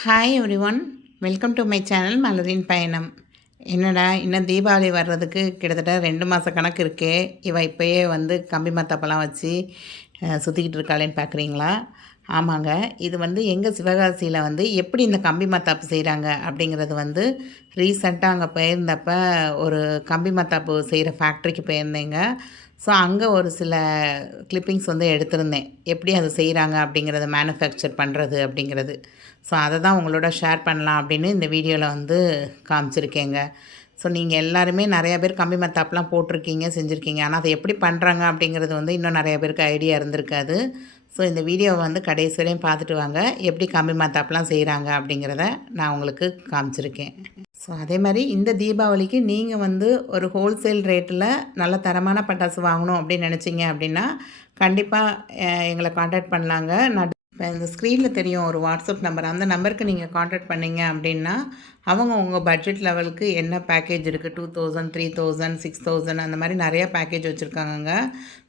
Hi every one, welcome to my channel மலரின் பயணம். என்னடா இன்னும் தீபாவளி வர்றதுக்கு கிட்டத்தட்ட 2 மாத கணக்கு இருக்கே, இவ இப்போயே வந்து கம்பி மத்தாப்பெல்லாம் வச்சு சுற்றிக்கிட்டு இருக்காளேன்னு பார்க்குறீங்களா? ஆமாங்க, இது வந்து எங்கள் சிவகாசியில் வந்து எப்படி இந்த கம்பி மத்தாப்பு செய்கிறாங்க அப்படிங்கிறது வந்து ரீசெண்டாக அங்கே போயிருந்தப்ப ஒரு கம்பி மத்தாப்பு செய்கிற ஃபேக்ட்ரிக்கு போயிருந்தேங்க. ஸோ அங்கே ஒரு சில கிளிப்பிங்ஸ் வந்து எடுத்திருந்தேன், எப்படி அதை செய்கிறாங்க அப்படிங்கிறத மேனுஃபேக்சர் பண்ணுறது அப்படிங்கிறது. ஸோ அதை தான் உங்களோட ஷேர் பண்ணலாம் அப்படின்னு இந்த வீடியோவில் வந்து காமிச்சிருக்கேங்க. ஸோ நீங்கள் எல்லாருமே நிறையா பேர் கம்பி மத்தாப்புலாம் போட்டிருக்கீங்க, செஞ்சுருக்கீங்க. ஆனால் அதை எப்படி பண்ணுறாங்க அப்படிங்கிறது வந்து இன்னும் நிறையா பேருக்கு ஐடியா இருந்திருக்காது. ஸோ இந்த வீடியோவை வந்து கடைசி வரையும் பார்த்துட்டு வாங்க, எப்படி கம்பி மத்தாப்புலாம் செய்கிறாங்க அப்படிங்கிறத நான் உங்களுக்கு காமிச்சிருக்கேன். ஸோ அதே மாதிரி இந்த தீபாவளிக்கு நீங்கள் வந்து ஒரு ஹோல்சேல் ரேட்டில் நல்ல தரமான பட்டாசு வாங்கணும் அப்படின்னு நினச்சிங்க அப்படின்னா கண்டிப்பாக எங்களை காண்டாக்ட் பண்ணலாங்க. நான் இப்போ இந்த ஸ்க்ரீனில் தெரியும் ஒரு வாட்ஸ்அப் நம்பர், அந்த நம்பருக்கு நீங்கள் காண்டாக்ட் பண்ணிங்க அப்படின்னா அவங்க உங்கள் பட்ஜெட் லெவலுக்கு என்ன பேக்கேஜ் இருக்குது, 2000, 3000, 6000 அந்த மாதிரி நிறையா பேக்கேஜ் வச்சுருக்காங்கங்க.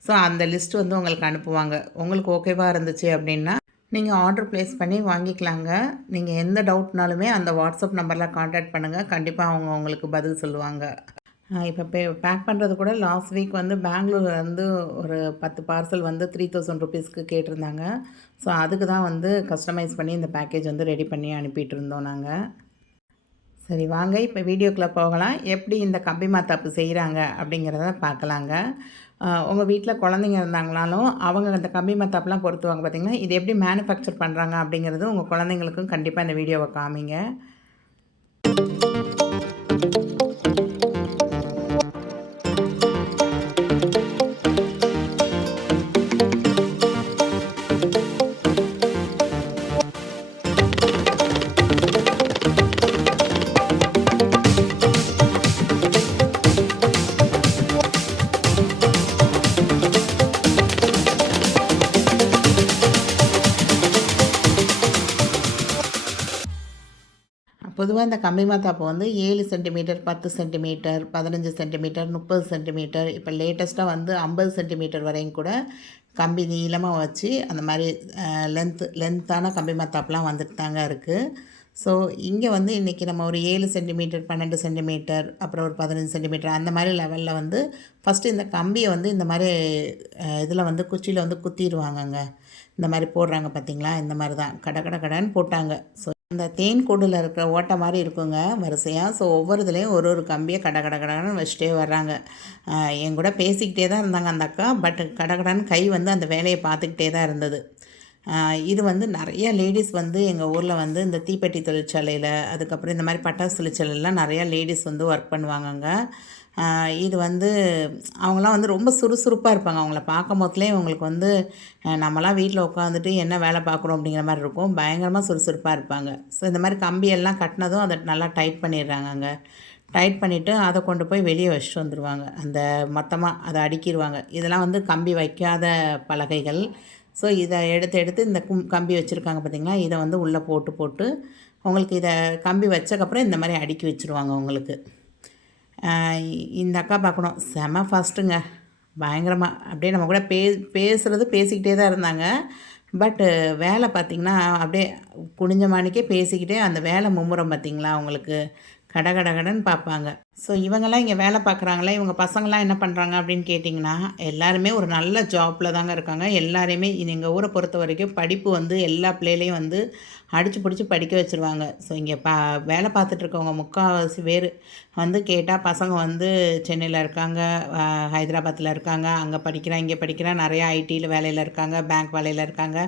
ஸோ அந்த லிஸ்ட் வந்து உங்களுக்கு அனுப்புவாங்க. உங்களுக்கு ஓகேவாக இருந்துச்சு அப்படின்னா நீங்கள் ஆர்டர் ப்ளேஸ் பண்ணி வாங்கிக்கலாங்க. நீங்கள் எந்த டவுட்னாலுமே அந்த வாட்ஸ்அப் நம்பரில் காண்டாக்ட் பண்ணுங்கள், கண்டிப்பாக அவங்க உங்களுக்கு பதில் சொல்லுவாங்க. இப்போ பேக் பண்ணுறது கூட லாஸ்ட் வீக் வந்து பெங்களூர்லேருந்து ஒரு 10 பார்சல் வந்து 3000 ருபீஸ்க்கு கேட்டிருந்தாங்க. ஸோ அதுக்கு தான் வந்து கஸ்டமைஸ் பண்ணி இந்த பேக்கேஜ் வந்து ரெடி பண்ணி அனுப்பிட்டு இருந்தோம் நாங்கள். சரி வாங்க, இப்போ வீடியோக்குள்ளே போகலாம். எப்படி இந்த கம்பி மத்தாப்பு செய்கிறாங்க அப்படிங்கிறத பார்க்கலாங்க. உங்கள் வீட்டில் குழந்தைங்க இருந்தாங்கனாலும் அவங்க அந்த கம்பி மத்தாப்புலாம் பொறுத்துவாங்க பார்த்திங்கன்னா, இது எப்படி மேனுஃபேக்சர் பண்ணுறாங்க அப்படிங்கிறது உங்கள் குழந்தைங்களுக்கும் கண்டிப்பாக இந்த வீடியோவை காமிங்க. பொதுவாக இந்த கம்பி மத்தாப்பு வந்து 7 சென்டிமீட்டர், 10 சென்டிமீட்டர், 15 சென்டிமீட்டர், 30 சென்டிமீட்டர், இப்போ லேட்டஸ்ட்டாக வந்து 50 சென்டிமீட்டர் வரையும் கூட கம்பி நீளமாக வச்சு அந்த மாதிரி லென்த்தான கம்பி மத்தாப்புலாம் வந்துட்டு தாங்க இருக்குது. ஸோ இங்கே வந்து இன்றைக்கி நம்ம ஒரு 7 சென்டிமீட்டர், 12 சென்டிமீட்டர், அப்புறம் ஒரு 15 சென்டிமீட்டர் அந்த மாதிரி லெவலில் வந்து ஃபஸ்ட்டு இந்த கம்பியை வந்து இந்த மாதிரி இதில் வந்து குச்சியில் வந்து குத்திடுவாங்கங்க. இந்த மாதிரி போடுறாங்க பார்த்திங்களா, இந்த மாதிரி தான் கட போட்டாங்க. ஸோ அந்த தேன் கூண்டில் இருக்கிற ஓட்டை மாதிரி இருக்குங்க வரிசையாக. ஸோ ஒவ்வொரு இதுலேயும் ஒரு கம்பியை கடன்னு வச்சுட்டே வர்றாங்க. என் கூட பேசிக்கிட்டே தான் இருந்தாங்க அந்த அக்கா. பட் கடன்னு கை வந்து அந்த வேலையை பார்த்துக்கிட்டே தான் இருந்தது. இது வந்து நிறைய லேடிஸ் வந்து எங்கள் ஊரில் வந்து இந்த தீப்பெட்டி தொழிற்சாலையில், அதுக்கப்புறம் இந்த மாதிரி பட்டாசு தொழிற்சாலையிலாம் நிறையா லேடிஸ் வந்து ஒர்க் பண்ணுவாங்கங்க. இது வந்து அவங்களாம் வந்து ரொம்ப சுறுசுறுப்பாக இருப்பாங்க. அவங்கள பார்க்கும் போதுலேயே அவங்களுக்கு வந்து நம்மலாம் வீட்டில் உட்காந்துட்டு என்ன வேலை பார்க்குறோம் அப்படிங்கிற மாதிரி இருக்கும். பயங்கரமாக சுறுசுறுப்பாக இருப்பாங்க. ஸோ இந்த மாதிரி கம்பியெல்லாம் கட்டினதும் அதை நல்லா டைட் பண்ணிடுறாங்கங்க. டைட் பண்ணிவிட்டு அதை கொண்டு போய் வெளியே வச்சுட்டு வந்துடுவாங்க. அந்த மொத்தமாக அதை அடுக்கிடுவாங்க. இதெல்லாம் வந்து கம்பி வைக்காத பலகைகள். ஸோ இதை எடுத்து இந்த கம்பி வச்சுருக்காங்க பார்த்திங்களா, இதை வந்து உள்ளே போட்டு உங்களுக்கு இதை கம்பி வச்சக்கப்புறம் இந்த மாதிரி அடுக்கி வச்சுருவாங்க உங்களுக்கு. இந்த அக்கா பார்க்கணும், செம ஃபாஸ்ட்டுங்க, பயங்கரமாக. அப்படியே நம்ம கூட பேசுகிறது பேசிக்கிட்டே தான் இருந்தாங்க. பட்டு வேலை பார்த்திங்கன்னா அப்படியே குனிஞ்ச மாணிக்கே பேசிக்கிட்டே அந்த வேலை மும்முரம் பார்த்திங்களா அவங்களுக்கு கடன்னு பார்ப்பாங்க. ஸோ இவங்கெல்லாம் இங்கே வேலை பார்க்குறாங்களே, இவங்க பசங்களாம் என்ன பண்ணுறாங்க அப்படின்னு கேட்டிங்கன்னா, எல்லாருமே ஒரு நல்ல ஜாப்பில் தாங்க இருக்காங்க. எல்லாரையுமே எங்கள் ஊரை பொறுத்த வரைக்கும் படிப்பு வந்து எல்லா பிள்ளைகளையும் வந்து அடித்து பிடிச்சி படிக்க வச்சுருவாங்க. ஸோ இங்கே வேலை பார்த்துட்ருக்கவங்க முக்கால்வாசி பேர் வந்து கேட்டால் பசங்க வந்து சென்னையில் இருக்காங்க, ஹைதராபாத்தில் இருக்காங்க, அங்கே படிக்கிறேன் இங்கே படிக்கிறேன், நிறையா ஐடியில் வேலையில் இருக்காங்க, பேங்க் வேலையில் இருக்காங்க,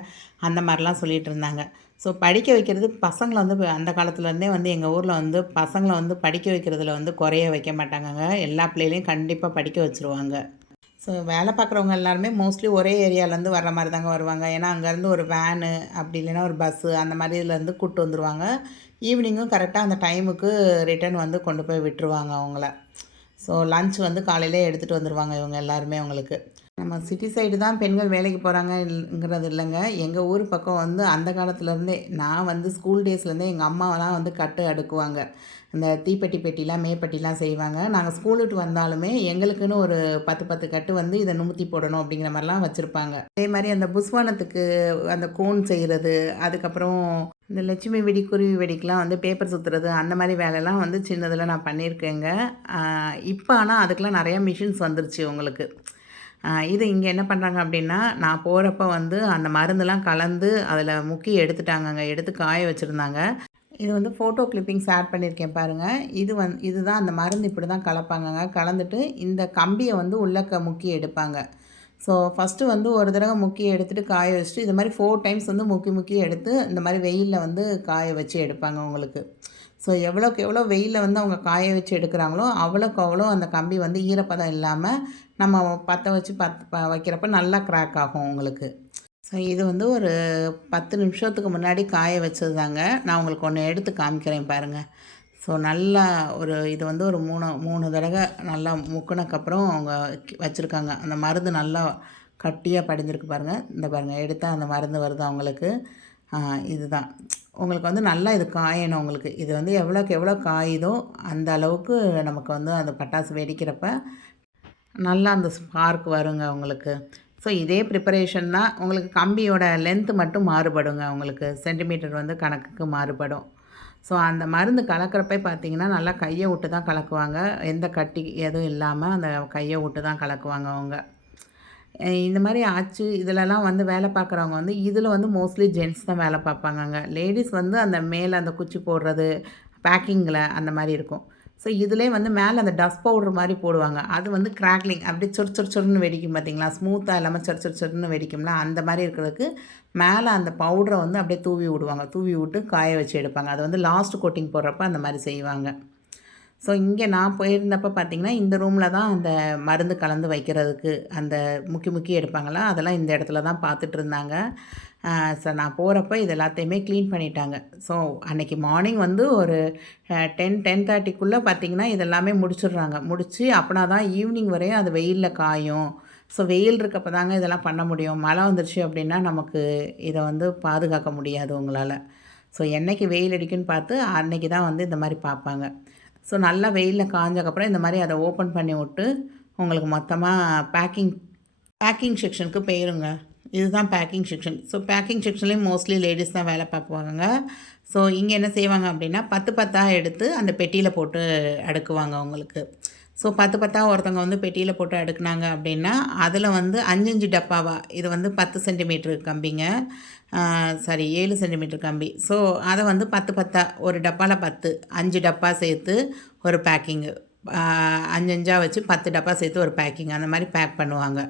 அந்த மாதிரிலாம் சொல்லிகிட்டு இருந்தாங்க. ஸோ படிக்க வைக்கிறது பசங்களை வந்து அந்த காலத்துலேருந்தே வந்து எங்கள் ஊரில் வந்து பசங்களை வந்து படிக்க வைக்கிறதுல வந்து குறைய வைக்க மாட்டாங்கங்க. எல்லா பிள்ளைகளையும் கண்டிப்பாக படிக்க வச்சுருவாங்க. ஸோ வேலை பார்க்குறவங்க எல்லாருமே மோஸ்ட்லி ஒரே ஏரியாவிலேருந்து வர்ற மாதிரி தாங்க வருவாங்க. ஏன்னா அங்கேருந்து ஒரு வேனு அப்படி இல்லைன்னா ஒரு பஸ்ஸு அந்த மாதிரி இதுலேருந்து கூப்பிட்டு வந்துடுவாங்க. ஈவினிங்கும் கரெக்டாக அந்த டைமுக்கு ரிட்டர்ன் வந்து கொண்டு போய் விட்டுருவாங்க அவங்கள. ஸோ லன்ச் வந்து காலையிலே எடுத்துகிட்டு வந்துடுவாங்க இவங்க எல்லாருமே அவங்களுக்கு. நம்ம சிட்டி சைடு தான் பெண்கள் வேலைக்கு போகிறாங்கங்கிறது இல்லைங்க. எங்கள் ஊர் பக்கம் வந்து அந்த காலத்துலேருந்தே நான் வந்து ஸ்கூல் டேஸ்லேருந்தே எங்கள் அம்மாவெல்லாம் வந்து கட்டு அடுக்குவாங்க. இந்த தீப்பெட்டி பெட்டிலாம் மேப்பெட்டிலாம் செய்வாங்க. நாங்கள் ஸ்கூல் விட்டு வந்தாலுமே எங்களுக்குன்னு ஒரு 10 10 கட்டு வந்து இதை நிமித்தி போடணும் அப்படிங்கிற மாதிரிலாம் வச்சுருப்பாங்க. அதே மாதிரி அந்த புஸ்வானத்துக்கு அந்த கோன் செய்கிறது, அதுக்கப்புறம் இந்த லட்சுமி வெடி குருவி வெடிக்கெலாம் வந்து பேப்பர் சுற்றுறது, அந்த மாதிரி வேலைலாம் வந்து சின்னதில் நான் பண்ணியிருக்கேங்க. இப்போ ஆனால் அதுக்கெலாம் நிறையா மிஷின்ஸ் வந்துருச்சு உங்களுக்கு. இது இங்கே என்ன பண்ணுறாங்க அப்படின்னா, நான் போகிறப்ப வந்து அந்த மருந்தெல்லாம் கலந்து அதில் முக்கி எடுத்துட்டாங்கங்க. எடுத்து காய வச்சுருந்தாங்க. இது வந்து ஃபோட்டோ கிளிப்பிங்ஸ் ஆட் பண்ணியிருக்கேன் பாருங்கள். இதுதான் அந்த மருந்து இப்படி தான் கலப்பாங்கங்க. கலந்துட்டு இந்த கம்பியை வந்து உள்ளக்க முக்கி எடுப்பாங்க. ஸோ ஃபஸ்ட்டு வந்து ஒரு தடவை முக்கி எடுத்துகிட்டு காய வச்சுட்டு இது மாதிரி 4 டைம்ஸ் வந்து முக்கி முக்கி எடுத்து இந்த மாதிரி வெயிலில் வந்து காய வச்சு எடுப்பாங்க உங்களுக்கு. ஸோ எவ்வளோக்கு எவ்வளோ வெயிலில் வந்து அவங்க காய வச்சு எடுக்கிறாங்களோ அவ்வளோக்கு அவ்வளோ அந்த கம்பி வந்து ஈரப்பதம் இல்லாமல் நம்ம பற்ற வச்சு வைக்கிறப்ப நல்லா கிராக் ஆகும் உங்களுக்கு. ஸோ இது வந்து ஒரு 10 நிமிஷத்துக்கு முன்னாடி காய வச்சது தாங்க. நான் உங்களுக்கு ஒன்று எடுத்து காமிக்கிறேன் பாருங்கள். ஸோ நல்லா இது வந்து ஒரு 3 தடவை நல்லா முக்குனக்கப்புறம் அவங்க வச்சுருக்காங்க. அந்த மருந்து நல்லா கட்டியாக படிஞ்சிருக்கு பாருங்கள். இந்த பாருங்கள் எடுத்தால் அந்த மருந்து வருது அவங்களுக்கு. இதுதான் உங்களுக்கு வந்து நல்லா இது காயணும் உங்களுக்கு. இது வந்து எவ்வளோக்கு எவ்வளோ காயுதோ அந்த அளவுக்கு நமக்கு வந்து அந்த பட்டாசு வெடிக்கிறப்ப நல்லா அந்த ஸ்பார்க் வருங்க உங்களுக்கு. ஸோ இதே ப்ரிப்பரேஷன் தான். உங்களுக்கு கம்பியோட லென்த்து மட்டும் மாறுபடுங்க உங்களுக்கு. சென்டிமீட்டர் வந்து கணக்குக்கு மாறுபடும். ஸோ அந்த மருந்து கலக்கிறப்ப பார்த்தீங்கன்னா நல்லா கையை விட்டு தான் கலக்குவாங்க. எந்த கட்டி எதுவும் இல்லாமல் அந்த கையை விட்டு தான் கலக்குவாங்க அவங்க. இந்த மாதிரி ஆச்சு இதிலலாம் வந்து வேலை பார்க்குறவங்க வந்து இதில் வந்து மோஸ்ட்லி ஜென்ட்ஸ் தான் வேலை பார்ப்பாங்கங்க. லேடீஸ் வந்து அந்த மேலே அந்த குச்சி போடுறது, பேக்கிங்கில் அந்த மாதிரி இருக்கும். ஸோ இதிலே வந்து மேலே அந்த டஸ்ட் பவுட்ரு மாதிரி போடுவாங்க. அது வந்து கிராக்லிங் அப்படியே சொறு சொறு சொருன்னு வெடிக்கும் பார்த்தீங்களா? ஸ்மூத்தாக இல்லாமல் சொறு சொறு சொருன்னு வெடிக்கும்ல, அந்த மாதிரி இருக்கிறதுக்கு மேலே அந்த பவுடரை வந்து அப்படியே தூவி விடுவாங்க. தூவி விட்டு காய வச்சு எடுப்பாங்க. அது வந்து லாஸ்ட் கோட்டிங் போடுறப்ப அந்த மாதிரி செய்வாங்க. ஸோ இங்கே நான் போயிருந்தப்போ பார்த்திங்கன்னா, இந்த ரூமில் தான் அந்த மருந்து கலந்து வைக்கிறதுக்கு அந்த முக்கி முக்கி எடுப்பாங்களா, அதெல்லாம் இந்த இடத்துல தான் பார்த்துட்ருந்தாங்க. ஸோ நான் போகிறப்ப இது எல்லாத்தையுமே க்ளீன் பண்ணிட்டாங்க. ஸோ அன்றைக்கி மார்னிங் வந்து ஒரு 10:30க்குள்ளே பார்த்திங்கன்னா இதெல்லாமே முடிச்சிடுறாங்க. முடித்து அப்படின்னா தான் ஈவினிங் வரையும் அது வெயிலில் காயும். ஸோ வெயில் இருக்கப்போ தாங்க இதெல்லாம் பண்ண முடியும். மழை வந்துருச்சு அப்படின்னா நமக்கு இதை வந்து பாதுகாக்க முடியாது உங்களால். ஸோ என்றைக்கு வெயில் அடிக்குன்னு பார்த்து அன்றைக்கி தான் வந்து இந்த மாதிரி பார்ப்பாங்க. ஸோ நல்லா வெயிலில் காஞ்சக்கப்புறம் இந்த மாதிரி அதை ஓப்பன் பண்ணி விட்டு உங்களுக்கு மொத்தமாக பேக்கிங் செக்ஷனுக்கு போயிருங்க. இதுதான் பேக்கிங் செக்ஷன். ஸோ பேக்கிங் செக்ஷன்லேயும் மோஸ்ட்லி லேடிஸ் தான் வேலை பார்ப்பாங்க. ஸோ இங்கே என்ன செய்வாங்க அப்படின்னா 10 10 எடுத்து அந்த பெட்டியில் போட்டு அடுக்குவாங்க உங்களுக்கு. ஸோ 10 10 ஒருத்தவங்க வந்து பெட்டியில் போட்டு அடுக்குனாங்க அப்படின்னா அதில் வந்து 5 5 டப்பாவா இது வந்து 10 சென்டிமீட்ரு கம்பிங்க. 7 சென்டிமீட்டர் கம்பி. ஸோ அதை வந்து 10 10 ஒரு டப்பாவில் 10 5 டப்பா சேர்த்து ஒரு பேக்கிங்கு 5 5 வச்சு 10 டப்பா சேர்த்து ஒரு பேக்கிங் அந்த மாதிரி பேக் பண்ணுவாங்க.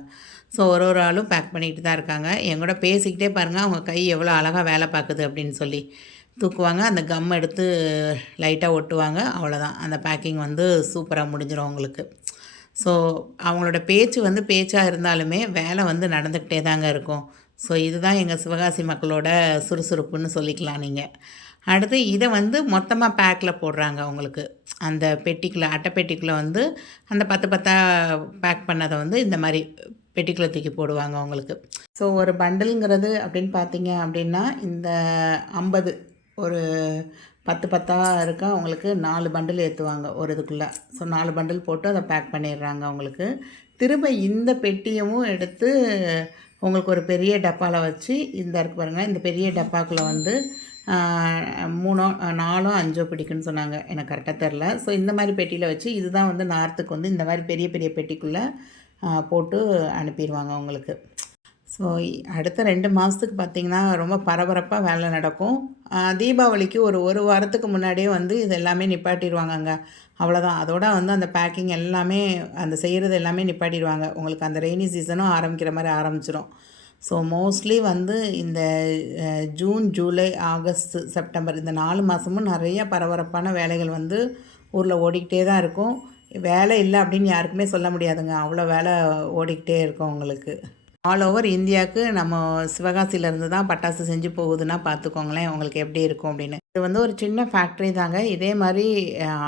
ஸோ ஒரு ஆளும் பேக் பண்ணிக்கிட்டு தான் இருக்காங்க. என் கூட பேசிக்கிட்டே பாருங்கள் அவங்க கை எவ்வளோ அழகாக வேலை பார்க்குது அப்படின்னு சொல்லி தூக்குவாங்க. அந்த கம் எடுத்து லைட்டாக ஒட்டுவாங்க. அவ்வளோதான், அந்த பேக்கிங் வந்து சூப்பராக முடிஞ்சிடும் அவங்களுக்கு. ஸோ அவங்களோட பேச்சு வந்து பேச்சாக இருந்தாலுமே வேலை வந்து நடந்துக்கிட்டே தாங்க இருக்கும். ஸோ இதுதான் எங்கள் சிவகாசி மக்களோட சுறுசுறுப்புன்னு சொல்லிக்கலாம் நீங்கள். அடுத்து இதை வந்து மொத்தமாக பேக்கில் போடுறாங்க அவங்களுக்கு. அந்த பெட்டிக்குள்ளே அட்டை பெட்டிக்குள்ளே வந்து அந்த 10 10 பேக் பண்ணதை வந்து இந்த மாதிரி பெட்டிக்குள்ளே தூக்கி போடுவாங்க அவங்களுக்கு. ஸோ ஒரு பண்டில்ங்கிறது அப்படின்னு பார்த்தீங்க அப்படின்னா இந்த 50 ஒரு 10 10 இருக்கா அவங்களுக்கு 4 பண்டில் ஏற்றுவாங்க ஒரு இதுக்குள்ளே. ஸோ 4 பண்டில் போட்டு அதை பேக் பண்ணிடுறாங்க அவங்களுக்கு. திரும்ப இந்த பெட்டியவும் எடுத்து உங்களுக்கு ஒரு பெரிய டப்பாவில் வச்சு இந்த இருக்கு பாருங்கள், இந்த பெரிய டப்பாக்குள்ளே வந்து 3 4 5 பிடிக்குன்னு சொன்னாங்க, எனக்கு கரெக்டாக தெரில. ஸோ இந்த மாதிரி பெட்டியில் வச்சு இதுதான் வந்து நார்த்துக்கு வந்து இந்த மாதிரி பெரிய பெரிய பெட்டிக்குள்ளே போட்டு அனுப்பிடுவாங்க அவங்களுக்கு. ஸோ அடுத்த 2 மாதத்துக்கு பார்த்திங்கன்னா ரொம்ப பரபரப்பாக வேலை நடக்கும். தீபாவளிக்கு ஒரு வாரத்துக்கு முன்னாடியே வந்து இது எல்லாமே நிப்பாட்டிடுவாங்கங்க. அவ்வளோதான், அதோட வந்து அந்த பேக்கிங் எல்லாமே அந்த செய்கிறது எல்லாமே நிப்பாட்டிடுவாங்க. உங்களுக்கு அந்த ரெய்னி சீசனும் ஆரம்பிக்கிற மாதிரி ஆரம்பிச்சிடும். ஸோ மோஸ்ட்லி வந்து இந்த ஜூன், ஜூலை, ஆகஸ்ட், செப்டம்பர் இந்த 4 மாதமும் நிறைய பரபரப்பான வேலைகள் வந்து ஊரில் ஓடிக்கிட்டே தான் இருக்கும். வேலை இல்லை அப்படின்னு யாருக்குமே சொல்ல முடியாதுங்க. அவ்வளோ வேலை ஓடிக்கிட்டே இருக்கும் உங்களுக்கு. ஆல் ஓவர் இந்தியாவுக்கு நம்ம சிவகாசியிலேருந்து தான் பட்டாசு செஞ்சு போகுதுன்னா பார்த்துக்கோங்களேன் உங்களுக்கு எப்படி இருக்கும் அப்படின்னு. இது வந்து ஒரு சின்ன ஃபேக்ட்ரி தாங்க. இதே மாரி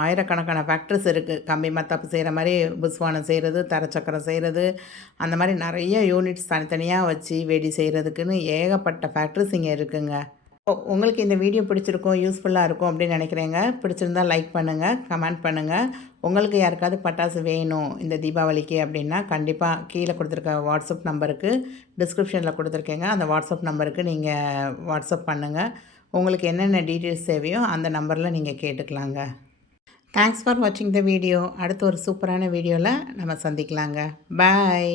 ஆயிரக்கணக்கான ஃபேக்ட்ரிஸ் இருக்குது. கம்பி மத்தாப்பு செய்கிற மாரி புஸ்வானம் செய்கிறது, தரச்சக்கரம் செய்கிறது, அந்த மாரி நெறைய யூனிட்ஸ் தனித்தனியாக வச்சு வெடி செய்கிறதுக்குன்னு ஏகப்பட்ட ஃபேக்ட்ரிஸ் இங்கே இருக்குங்க. உங்களுக்கு இந்த வீடியோ பிடிச்சிருக்கும், யூஸ்ஃபுல்லாக இருக்கும் அப்படின்னு நினைக்கிறேங்க. பிடிச்சிருந்தா லைக் பண்ணுங்கள், கமெண்ட் பண்ணுங்கள். உங்களுக்கு யாருக்காவது பட்டாசு வேணும் இந்த தீபாவளிக்கு அப்படின்னா கண்டிப்பாக கீழே கொடுத்துருக்க வாட்ஸ்அப் நம்பருக்கு டிஸ்கிரிப்ஷனில் கொடுத்துருக்கேங்க. அந்த வாட்ஸ்அப் நம்பருக்கு நீங்கள் வாட்ஸ்அப் பண்ணுங்கள். உங்களுக்கு என்னென்ன டீட்டெயில்ஸ் தேவையோ அந்த நம்பரில் நீங்கள் கேட்டுக்கலாங்க. தேங்க்ஸ் ஃபார் வாட்சிங் த வீடியோ. அடுத்து ஒரு சூப்பரான வீடியோவில் நம்ம சந்திக்கலாங்க. பாய்.